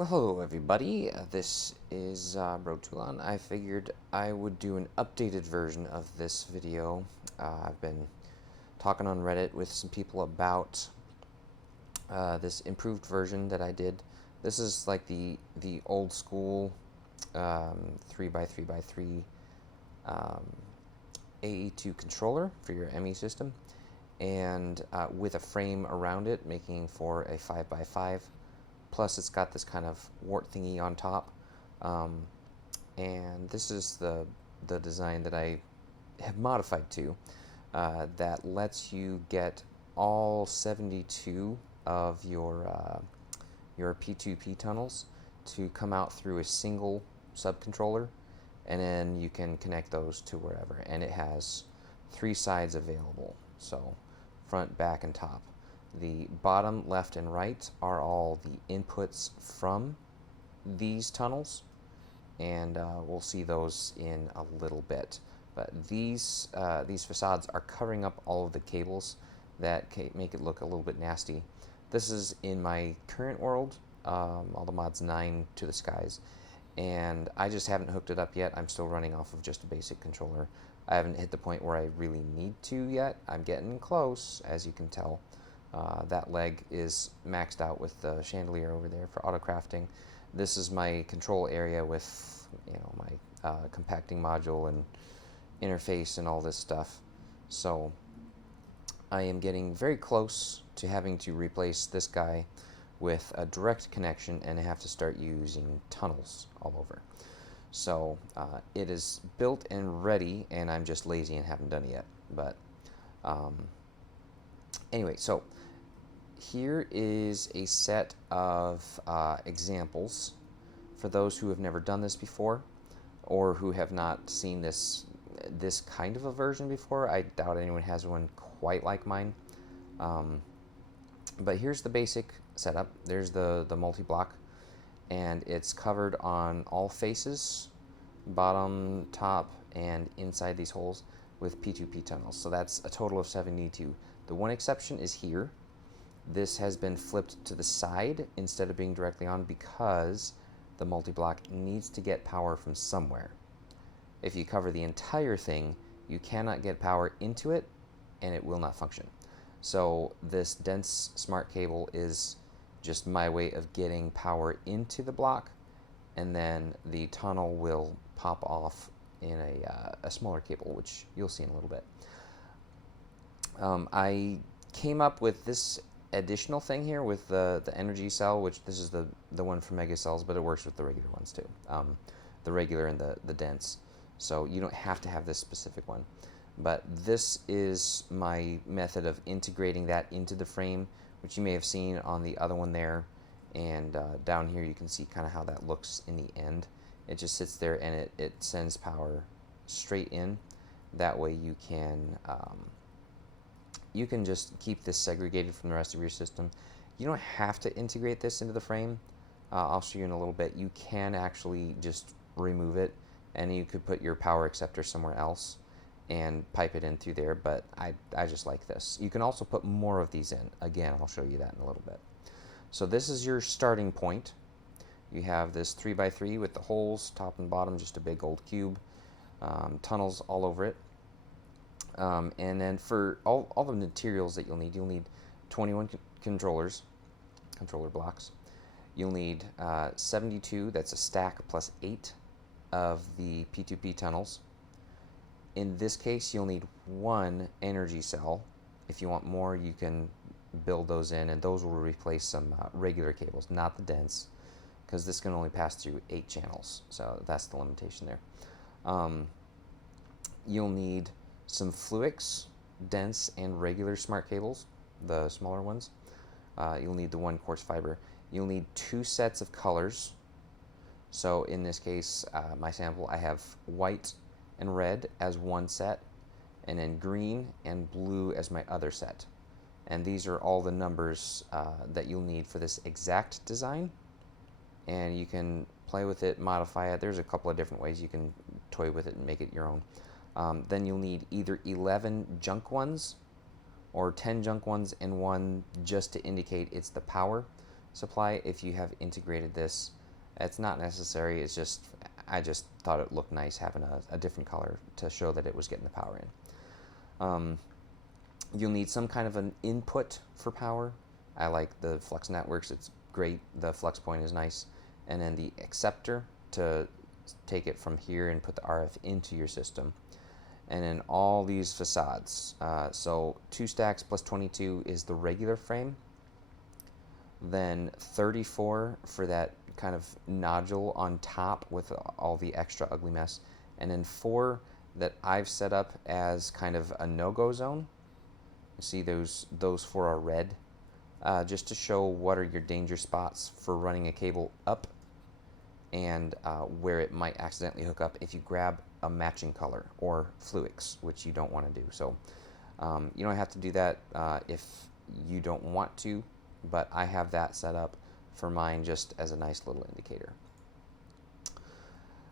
Well, hello everybody. This is Rotulon. I figured I would do an updated version of this video. I've been talking on Reddit with some people about this improved version that I did. This is like the old school 3x3x3 um, AE2 controller for your ME system, and with a frame around it, making for a 5x5. Plus, it's got this kind of wart thingy on top, and this is the design that I have modified to that lets you get all 72 of your P2P tunnels to come out through a single subcontroller, and then you can connect those to wherever. And it has 3 sides available, so front, back, and top. The bottom, left, and right are all the inputs from these tunnels, and we'll see those in a little bit. But these facades are covering up all of the cables that make it look a little bit nasty. This is in my current world, all the mods 9 to the skies, and I just haven't hooked it up yet. I'm still running off of just a basic controller. I haven't hit the point where I really need to yet. I'm getting close, as you can tell. That leg is maxed out with the chandelier over there for auto crafting. This is my control area with my compacting module and interface and all this stuff. So I am getting very close to having to replace this guy with a direct connection and have to start using tunnels all over. So it is built and ready, and I'm just lazy and haven't done it yet. But anyway, so here is a set of examples for those who have never done this before, or who have not seen this kind of a version before. I doubt anyone has one quite like mine. But here's the basic setup. There's the multi-block, and it's covered on all faces, bottom, top, and inside these holes with P2P tunnels. So that's a total of 72. The one exception is here. This has been flipped to the side instead of being directly on because the multi-block needs to get power from somewhere. If you cover the entire thing, you cannot get power into it, and it will not function. So this dense smart cable is just my way of getting power into the block, and then the tunnel will pop off in a smaller cable, which you'll see in a little bit. I came up with this additional thing here with the energy cell, which this is the one for mega cells, but it works with the regular ones too, the regular and the dense. So you don't have to have this specific one. But this is my method of integrating that into the frame, which you may have seen on the other one there. And down here you can see kind of how that looks in the end. It just sits there and it sends power straight in. That way you can just keep this segregated from the rest of your system. You don't have to integrate this into the frame. I'll show you in a little bit. You can actually just remove it, and you could put your power acceptor somewhere else and pipe it in through there, but I just like this. You can also put more of these in. Again, I'll show you that in a little bit. So this is your starting point. You have this 3x3 with the holes, top and bottom, just a big old cube, tunnels all over it. And then for all the materials that you'll need 21 controller blocks. You'll need 72, that's a stack plus 8 of the P2P tunnels. In this case, you'll need 1 energy cell. If you want more, you can build those in, and those will replace some regular cables, not the dense, because this can only pass through 8 channels, so that's the limitation there. You'll need some Fluix, dense, and regular smart cables, the smaller ones. You'll need the 1 coarse fiber. You'll need 2 sets of colors. So in this case, my sample, I have white and red as one set, and then green and blue as my other set. And these are all the numbers that you'll need for this exact design. And you can play with it, modify it. There's a couple of different ways you can toy with it and make it your own. Then you'll need either 11 junk ones or 10 junk ones and 1 just to indicate it's the power. supply if you have integrated this. It's not necessary, it's just, I just thought it looked nice having a different color to show that it was getting the power in. You'll need some kind of an input for power. I like the Flux Networks, it's great, the flux point is nice. And then the acceptor to take it from here and put the RF into your system. And then all these facades. So 2 stacks plus 22 is the regular frame. Then 34 for that kind of nodule on top with all the extra ugly mess. And then 4 that I've set up as kind of a no-go zone. You see those 4 are red. Just to show what are your danger spots for running a cable up and where it might accidentally hook up if you grab a matching color or fluix, which you don't want to do. So you don't have to do that if you don't want to, but I have that set up for mine just as a nice little indicator.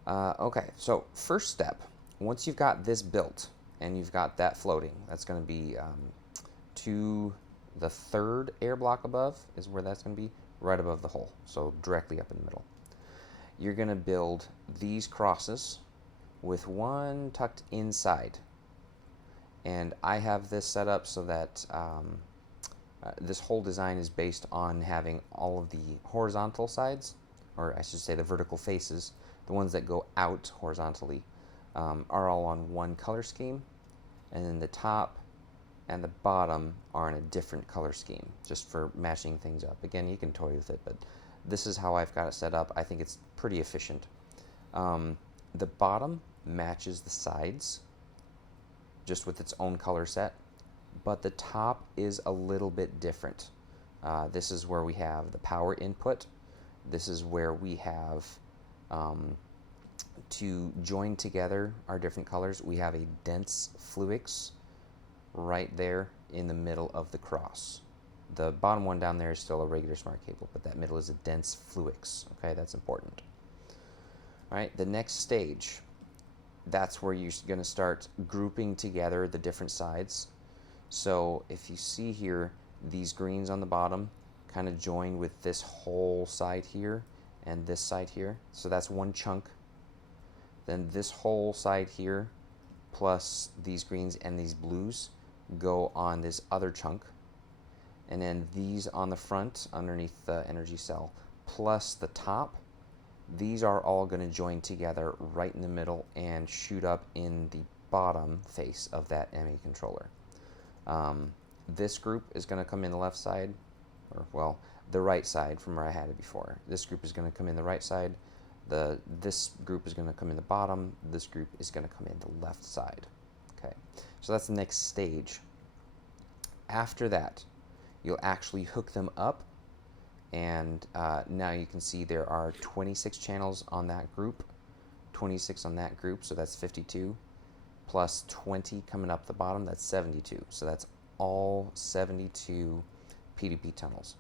Okay, so first step, once you've got this built and you've got that floating, that's going to be to the 3rd air block above is where that's going to be, right above the hole, so directly up in the middle. You're going to build these crosses with one tucked inside. And I have this set up so that this whole design is based on having all of the horizontal sides, or I should say the vertical faces, the ones that go out horizontally, are all on one color scheme, and then the top and the bottom are in a different color scheme, just for matching things up. Again, you can toy with it, but this is how I've got it set up. I think it's pretty efficient. The bottom matches the sides, just with its own color set, but the top is a little bit different. This is where we have the power input. This is where we have to join together our different colors. We have a dense fluix right there in the middle of the cross. The bottom one down there is still a regular smart cable, but that middle is a dense fluix. Okay, that's important. All right, the next stage, that's where you're going to start grouping together the different sides. So if you see here, these greens on the bottom kind of join with this whole side here and this side here. So that's one chunk. Then this whole side here plus these greens and these blues go on this other chunk. And then these on the front underneath the energy cell plus the top, these are all going to join together right in the middle and shoot up in the bottom face of that ME controller. This group is going to come in the left side, or well, the right side from where I had it before. This group is going to come in the right side. This group is going to come in the bottom. This group is going to come in the left side. Okay, so that's the next stage. After that, you'll actually hook them up, and now you can see there are 26 channels on that group, 26 on that group, so that's 52, plus 20 coming up the bottom, that's 72. So that's all 72 P2P tunnels.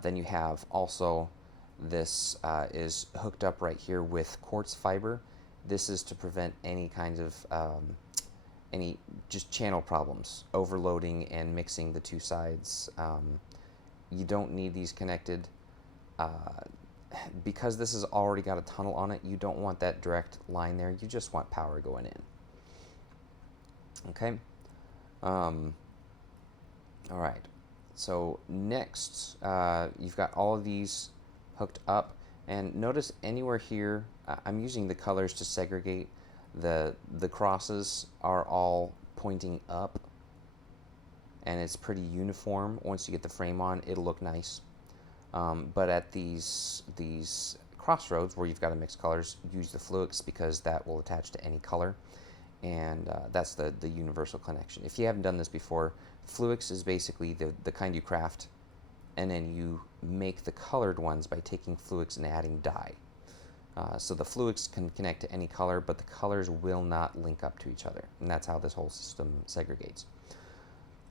Then you have also this is hooked up right here with quartz fiber. This is to prevent any kinds of any just channel problems, overloading and mixing the two sides. You don't need these connected. Because this has already got a tunnel on it, you don't want that direct line there. You just want power going in. Okay. All right. So next, you've got all of these hooked up, and notice anywhere here, I'm using the colors to segregate. The crosses are all pointing up, and it's pretty uniform. Once you get the frame on, it'll look nice. But at these crossroads where you've got to mix colors, use the fluix because that will attach to any color, and that's the universal connection. If you haven't done this before, fluix is basically the kind you craft, and then you make the colored ones by taking fluix and adding dye. So the fluix can connect to any color, but the colors will not link up to each other, and that's how this whole system segregates.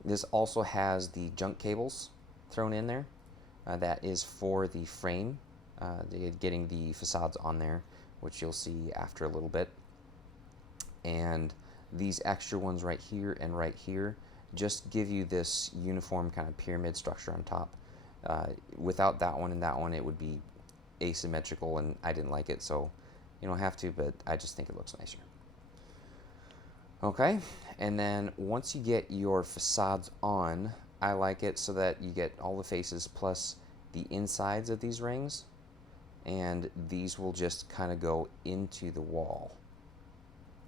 This also has the junk cables thrown in there. That is for the frame, getting the facades on there, which you'll see after a little bit. And these extra ones right here and right here just give you this uniform kind of pyramid structure on top. Without that one and that one, it would be asymmetrical, and I didn't like it, so you don't have to, but I just think it looks nicer. Okay, and then once you get your facades on, I like it so that you get all the faces plus the insides of these rings, and these will just kind of go into the wall.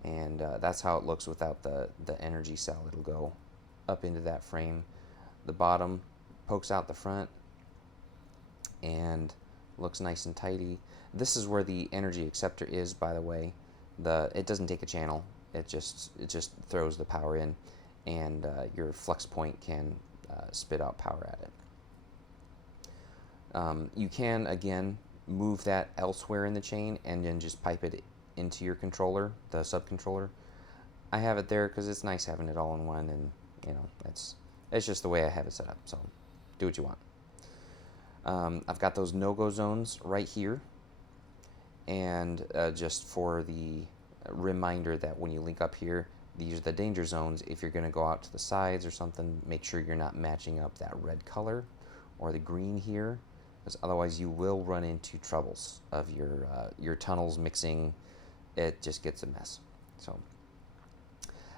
And that's how it looks without the energy cell. It'll go up into that frame. The bottom pokes out the front and looks nice and tidy. This is where the energy acceptor is, by the way. It doesn't take a channel. It just throws the power in, and your flux point can spit out power at it. You can again move that elsewhere in the chain and then just pipe it into your controller, the subcontroller. I have it there because it's nice having it all in one, and you know it's just the way I have it set up. So do what you want. I've got those no-go zones right here, and just for the reminder that when you link up here, these are the danger zones. If you're going to go out to the sides or something, make sure you're not matching up that red color or the green here, because otherwise you will run into troubles of your tunnels mixing. It just gets a mess. So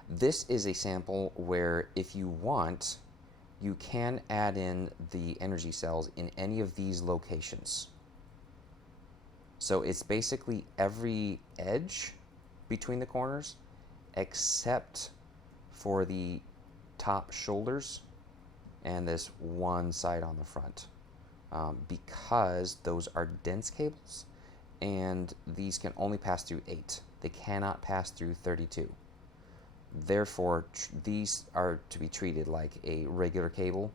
this is a sample where if you want, you can add in the energy cells in any of these locations. So it's basically every edge between the corners except for the top shoulders and this one side on the front, because those are dense cables and these can only pass through 8. They cannot pass through 32. Therefore, these are to be treated like a regular cable,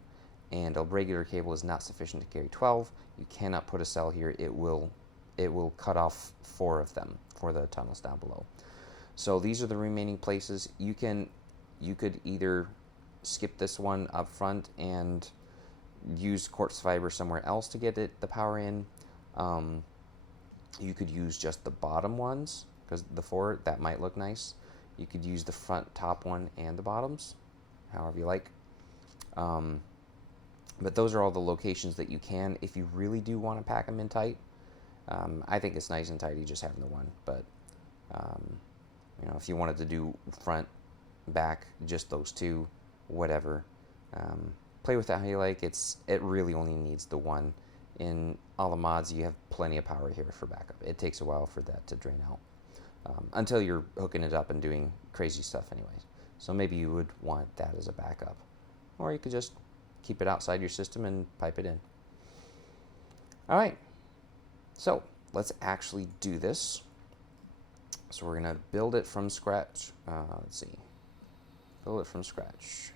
and a regular cable is not sufficient to carry 12. You cannot put a cell here. It will cut off 4 of them for the tunnels down below. So these are the remaining places. You could either skip this one up front and use quartz fiber somewhere else to get the power in. You could use just the bottom ones, because the 4, that might look nice. You could use the front top one and the bottoms, however you like. But those are all the locations that you can if you really do want to pack them in tight. I think it's nice and tidy just having the one, but you know, if you wanted to do front, back, just those 2, whatever. Play with that how you like. It really only needs the one. In all the mods, you have plenty of power here for backup. It takes a while for that to drain out, until you're hooking it up and doing crazy stuff anyways. So maybe you would want that as a backup. Or you could just keep it outside your system and pipe it in. All right, so let's actually do this. So we're going to build it from scratch. Let's see. Build it from scratch.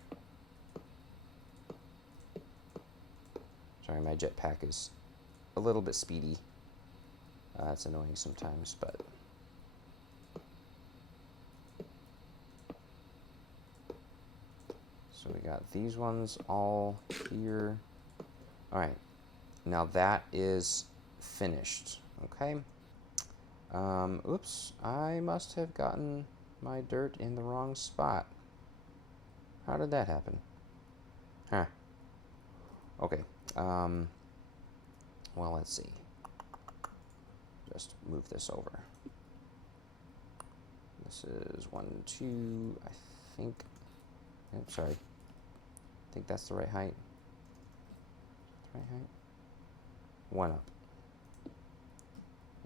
Sorry, my jetpack is a little bit speedy. It's annoying sometimes, but... So we got these ones all here. All right, now that is finished, okay? Oops, I must have gotten my dirt in the wrong spot. How did that happen? Huh. Okay, well, let's see. Just move this over. This is 1, 2, I think. Oops, sorry. I think that's the right height. Right height? 1 up.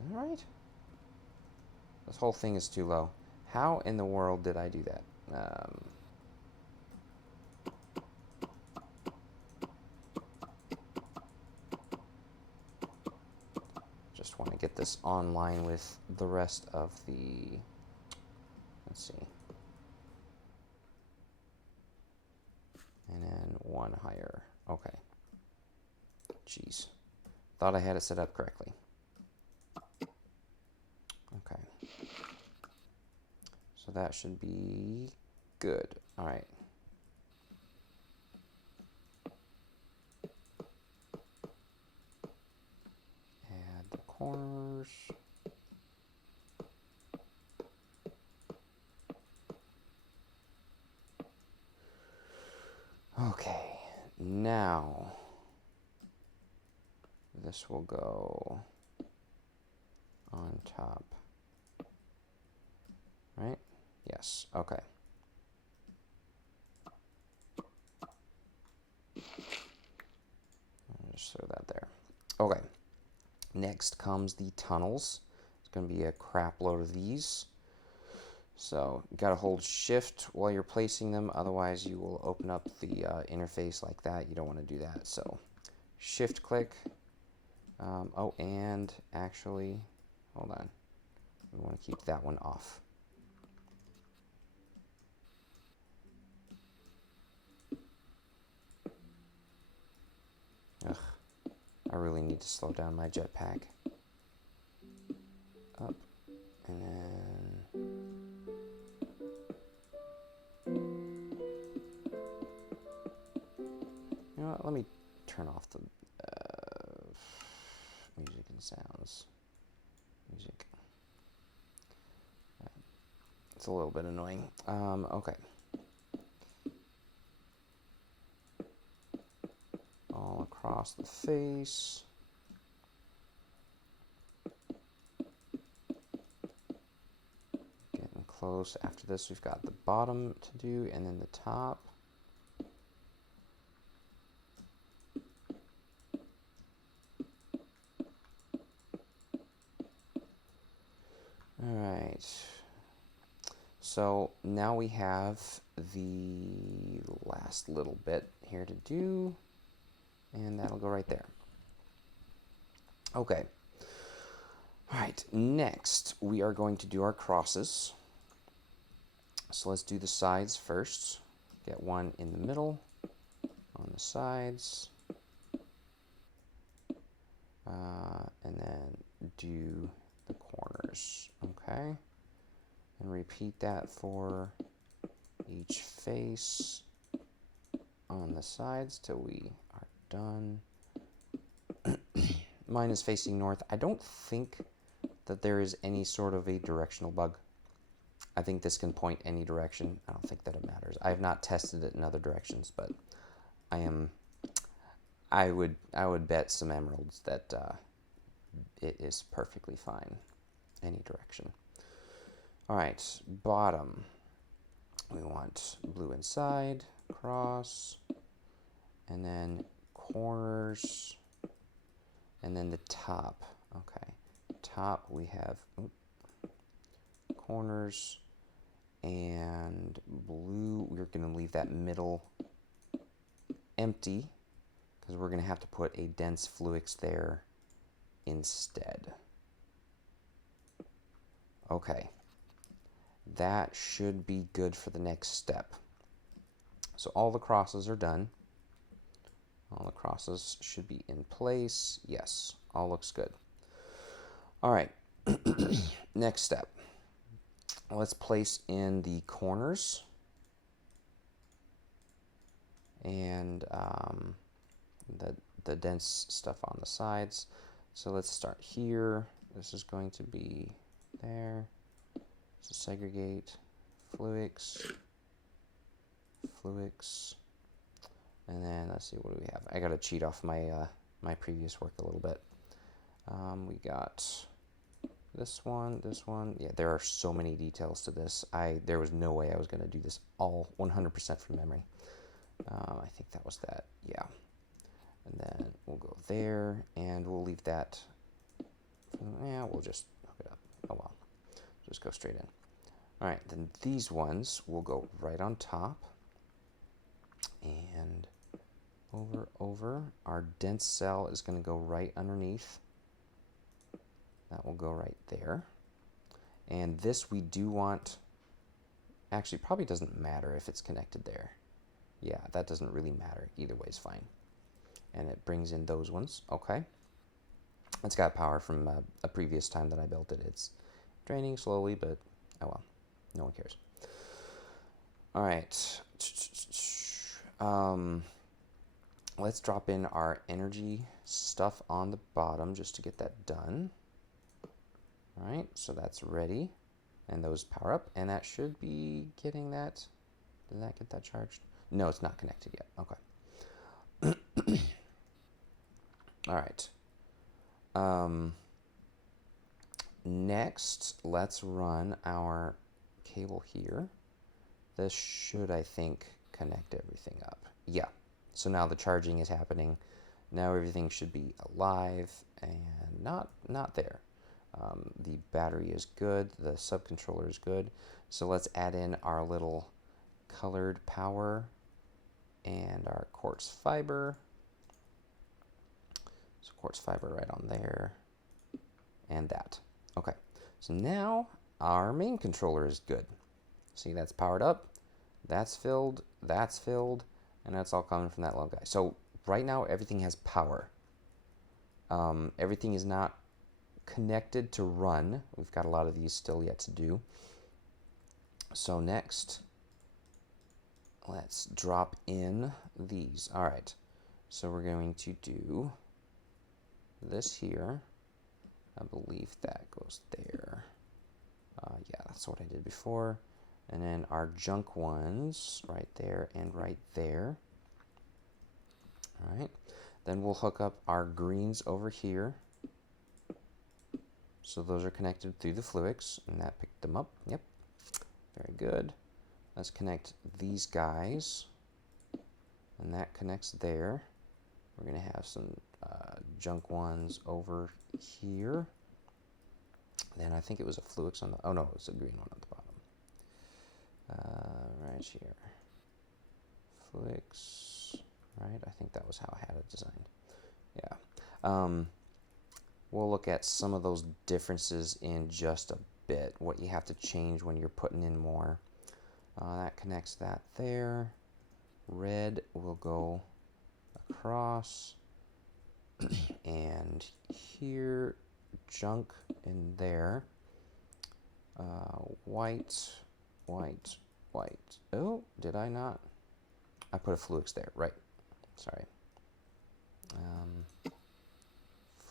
All right. This whole thing is too low. How in the world did I do that? Just want to get this online with the rest of the... Let's see. And then 1 higher. Okay. Jeez. Thought I had it set up correctly. Okay. So that should be good. All right. Add the corners. Okay. Now this will go on top. Right? Yes. Okay. I'll just throw that there. Okay. Next comes the tunnels. It's going to be a crap load of these. So you got to hold shift while you're placing them, otherwise you will open up the interface like that. You don't want to do that. So shift click. Oh, and actually, hold on. We want to keep that one off. Ugh, I really need to slow down my jetpack. Up, and then... You know what, let me turn off the music and sounds. Music. It's a little bit annoying. Okay. All across the face. Getting close. After this, we've got the bottom to do, and then the top. All right. So now we have the last little bit here to do, and that'll go right there. Okay. All right, next we are going to do our crosses. So let's do the sides first. Get one in the middle, on the sides, and then do the corners, okay? And repeat that for each face on the sides till we are done. Mine is facing north. I don't think that there is any sort of a directional bug. I think this can point any direction. I don't think that it matters. I have not tested it in other directions, but I would bet some emeralds that it is perfectly fine any direction. All right, bottom. We want blue inside, cross, and then corners, and then the top. Okay, top we have corners and blue. We're going to leave that middle empty because we're going to have to put a dense fluix there instead. Okay, that should be good for the next step. So all the crosses are done. All the crosses should be in place. Yes, all looks good. All right, next step. Let's place in the corners and the dense stuff on the sides. So let's start here. This is going to be there. So segregate, fluix, and then let's see, what do we have? I got to cheat off my my previous work a little bit. We got this one. Yeah, there are so many details to this. There was no way I was going to do this all 100% from memory. I think that was that, yeah. And then we'll go there, and we'll leave that. Yeah, we'll just hook it up. Oh well, just go straight in. All right, then these ones will go right on top, and over. Our dense cell is going to go right underneath. That will go right there. And this we do want, actually probably doesn't matter if it's connected there. Yeah, that doesn't really matter. Either way is fine. And it brings in those ones. Okay. It's got power from a previous time that I built it. It's draining slowly, but oh well, no one cares. All right. Let's drop in our energy stuff on the bottom just to get that done. All right, so that's ready. And those power up, and that should be getting that. Did that get that charged? No, it's not connected yet. Okay. All right. Next, let's run our cable here. This should, I think, connect everything up. Yeah, so now the charging is happening. Now everything should be alive and not there. The battery is good, the subcontroller is good. So let's add in our little colored power and our quartz fiber. So quartz fiber right on there and that. Okay, so now our main controller is good. See, that's powered up, that's filled, and that's all coming from that little guy. So right now everything has power. Everything is not connected to run. We've got a lot of these still yet to do. So next, let's drop in these. All right, so we're going to do this here. I believe that goes there. Yeah, that's what I did before. And then our junk ones right there and right there. All right, then we'll hook up our greens over here. So those are connected through the Fluix, and that picked them up. Yep, very good. Let's connect these guys, and that connects there. We're gonna have some junk ones over here. Then I think it was a Fluix on the, oh no, it was a green one at the bottom. Right here. Fluix, right? I think that was how I had it designed. Yeah. We'll look at some of those differences in just a bit, what you have to change when you're putting in more. That connects that there. Red will go across and here, junk in there. White. Oh, did I not? I put a Fluix there, right. Sorry.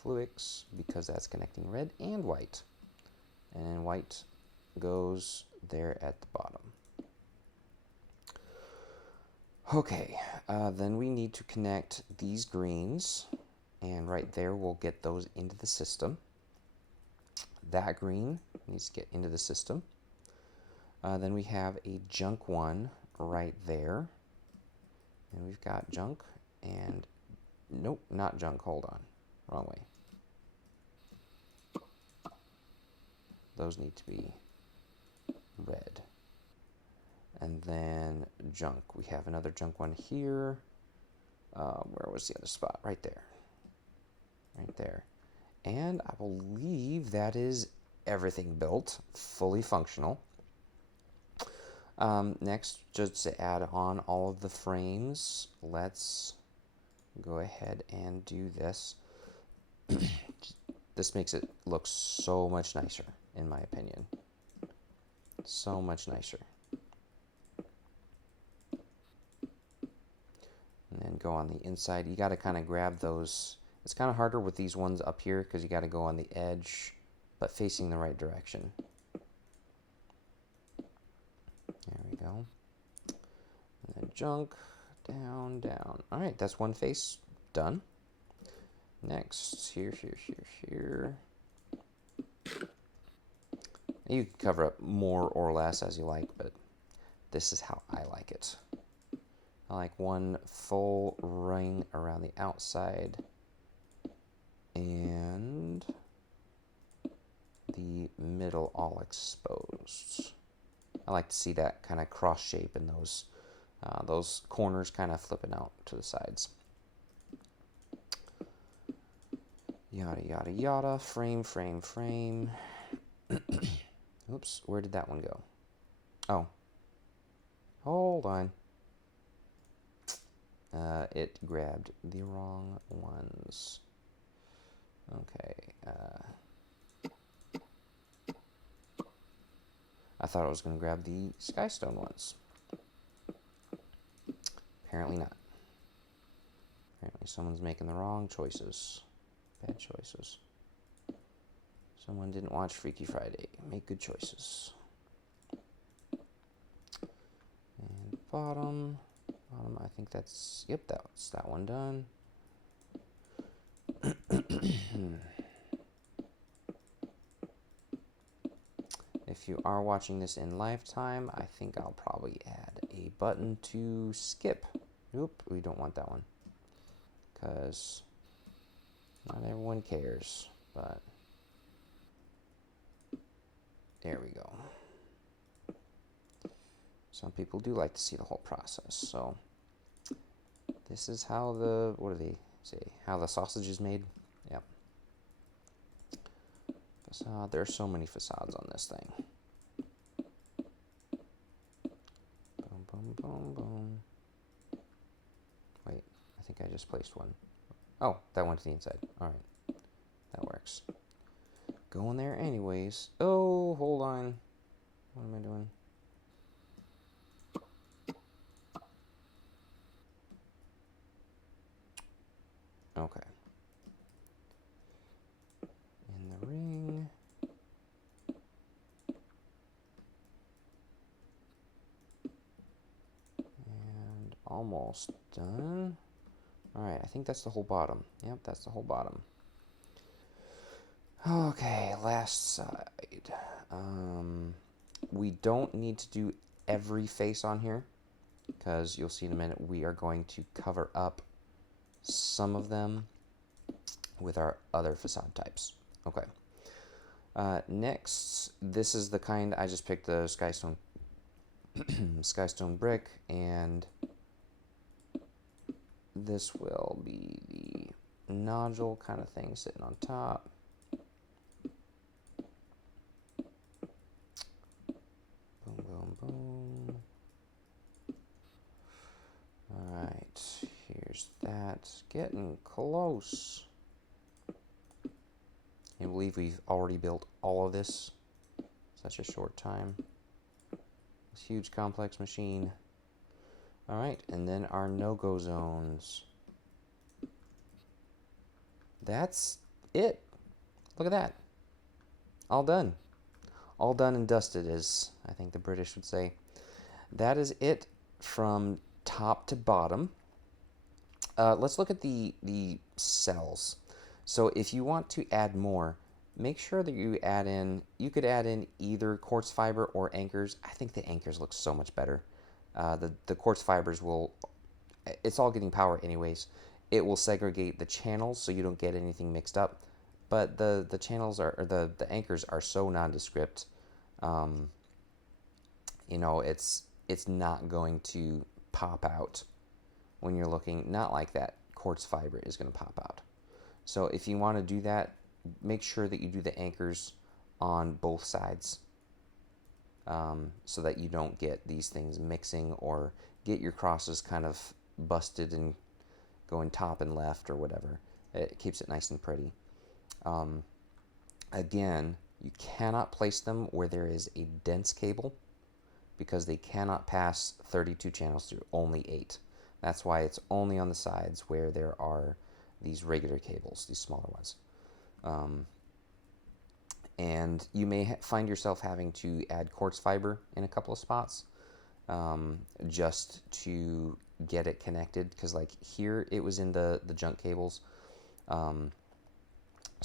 Fluix, because that's connecting red and white. And white goes there at the bottom. Okay, then we need to connect these greens, and right there we'll get those into the system. That green needs to get into the system. Then we have a junk one right there. And we've got junk and, nope, not junk, hold on, wrong way. Those need to be red. And then junk, we have another junk one here. Where was the other spot? Right there. Right there. And I believe that is everything built, fully functional. Next, just to add on all of the frames, let's go ahead and do this. This makes it look so much nicer, in my opinion. So much nicer. And then go on the inside. You got to kind of grab those. It's kind of harder with these ones up here because you got to go on the edge, but facing the right direction. There we go. And then junk, down, down. All right, that's one face done. Next, here. You can cover up more or less as you like, but this is how I like it. I like one full ring around the outside and the middle all exposed. I like to see that kind of cross shape in those corners kind of flipping out to the sides. Yada, yada, yada. Frame. Oops, where did that one go? Oh. Hold on. It grabbed the wrong ones. Okay. I thought it was going to grab the Skystone ones. Apparently not. Apparently someone's making the wrong choices. Bad choices. Someone didn't watch Freaky Friday. Make good choices. And bottom, I think that's, yep, that's that one done. if you are watching this in lifetime, I think I'll probably add a button to skip. Oop, we don't want that one, because not everyone cares, but there we go. Some people do like to see the whole process. So this is how the, what do they say, how the sausage is made? Yep. Facade. There are so many facades on this thing. Boom, boom, boom, boom. Wait, I think I just placed one. Oh, that went to the inside. All right, that works. Going there anyways. Oh, hold on. What am I doing? Okay. In the ring. And almost done. All right, I think that's the whole bottom. Yep, that's the whole bottom. Okay, last side. We don't need to do every face on here, because you'll see in a minute we are going to cover up some of them with our other facade types. Okay. Next, this is the kind, I just picked the skystone skystone brick, and this will be the nodule kind of thing sitting on top. Boom, boom, boom. All right, here's that. Getting close. I believe we've already built all of this in such a short time. This huge complex machine. All right, and then our no-go zones. That's it. Look at that. All done. All done and dusted, as I think the British would say. That is it from top to bottom. Let's look at the cells. So if you want to add more, make sure that you add in, you could add in either quartz fiber or anchors. I think the anchors look so much better. The quartz fibers will, it's all getting power anyways. It will segregate the channels so you don't get anything mixed up. But the channels are, or the anchors are so nondescript. You know, it's not going to pop out when you're looking, not like that quartz fiber is going to pop out. So if you want to do that, make sure that you do the anchors on both sides, so that you don't get these things mixing or get your crosses kind of busted and going top and left or whatever. It keeps it nice and pretty. Again, you cannot place them where there is a dense cable, because they cannot pass 32 channels through, only 8. That's why it's only on the sides where there are these regular cables, these smaller ones. And you may find yourself having to add quartz fiber in a couple of spots, just to get it connected, because like here it was in the junk cables, so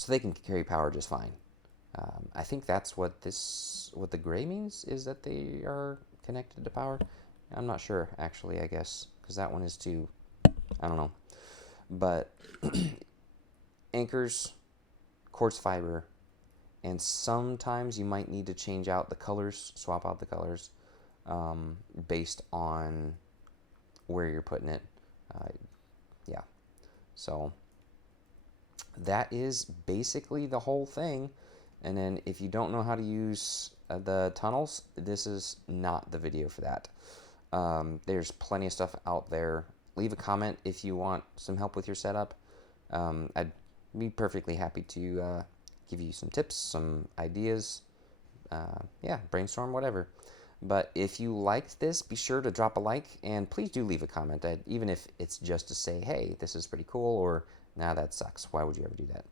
they can carry power just fine. I think that's what the gray means, is that they are connected to power. I'm not sure, actually, I guess, because that one is too, I don't know. But anchors, quartz fiber, and sometimes you might need to change out the colors, swap out the colors, based on where you're putting it. Yeah, so that is basically the whole thing. And then if you don't know how to use the tunnels, this is not the video for that. There's plenty of stuff out there. Leave a comment if you want some help with your setup. I'd be perfectly happy to give you some tips, some ideas. Yeah, brainstorm, whatever. But if you liked this, be sure to drop a like, and please do leave a comment, even if it's just to say, hey, this is pretty cool, or nah, that sucks. Why would you ever do that?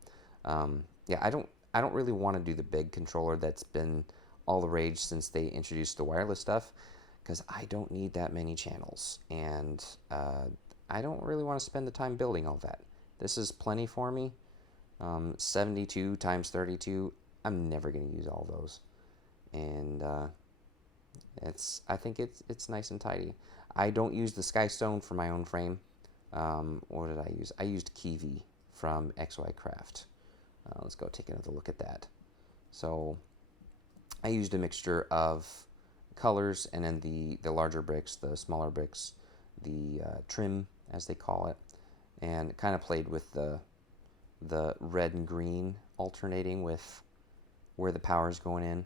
Yeah, I don't really want to do the big controller that's been all the rage since they introduced the wireless stuff, because I don't need that many channels, and I don't really want to spend the time building all that. This is plenty for me. 72 times 32, I'm never going to use all those. and I think it's nice and tidy. I don't use the Skystone for my own frame. What did I use? I used Kiwi from XY Craft. Let's go take another look at that. So I used a mixture of colors, and then the larger bricks, the smaller bricks, the trim as they call it, and kind of played with the red and green alternating with where the power is going in.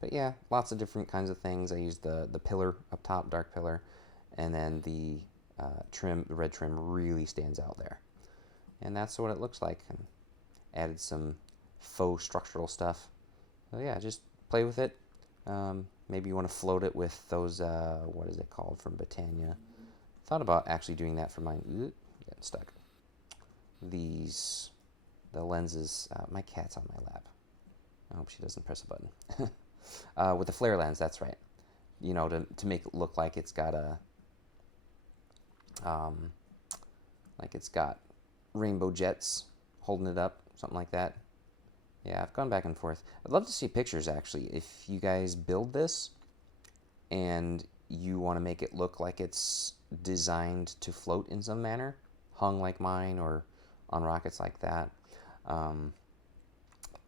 But yeah, lots of different kinds of things. I used the pillar up top, dark pillar, and then the trim, the red trim really stands out there. And that's what it looks like. And added some faux structural stuff. So yeah, just play with it. Maybe you want to float it with those, what is it called, from Britannia. Thought about actually doing that for mine. Ooh, getting stuck. The lenses, my cat's on my lap. I hope she doesn't press a button. With the flare lens, that's right. You know, to make it look like it's got a, like it's got rainbow jets holding it up, something like that. Yeah, I've gone back and forth. I'd love to see pictures, actually. If you guys build this and you want to make it look like it's designed to float in some manner, hung like mine or on rockets like that.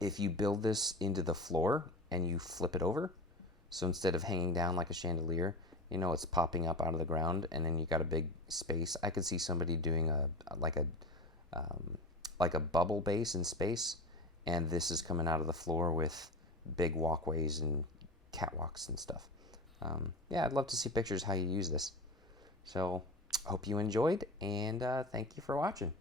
If you build this into the floor and you flip it over, so instead of hanging down like a chandelier, you know, it's popping up out of the ground, and then you got a big space. I could see somebody doing like a bubble base in space, and this is coming out of the floor with big walkways and catwalks and stuff. Yeah, I'd love to see pictures how you use this. So, hope you enjoyed, and thank you for watching.